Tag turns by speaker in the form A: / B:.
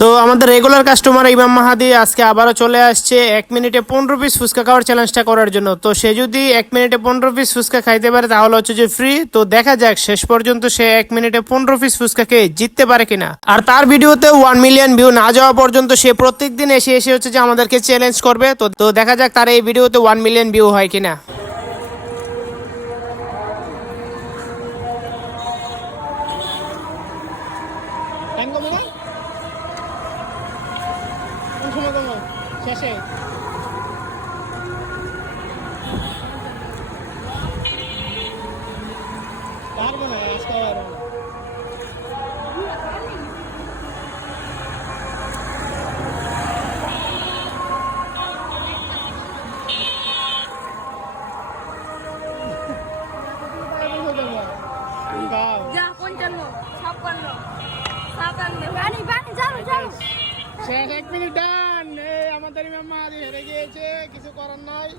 A: তো আমাদের regular customer ইমাম মাহাদি আজকে আবারও চলে আসছে। এক মিনিটে পনেরো পিস ফুচকা খাওয়ার চ্যালেঞ্জটা করার জন্য। তো সে যদি এক মিনিটে পনেরো পিস ফুচকা খাইতে পারে, তাহলে হচ্ছে যে ফ্রি তো দেখা যাক, শেষ পর্যন্ত সে এক মিনিটে পনেরো পিস ফুচকা খেয়ে জিততে পারে কিনা। আর তার ভিডিওতে ওয়ান মিলিয়ন ভিউ না যাওয়া পর্যন্ত সে প্রত্যেক দিন এসে এসে হচ্ছে যে আমাদেরকে চ্যালেঞ্জ করবে। তো তো দেখা যাক তার এই ভিডিওতে ওয়ান মিলিয়ন ভিউ হয় কিনা। শেষে শেষ এক মিনিট ডান। আমাদের মেম্বার হেরে গিয়েছে কিছু করার নাই।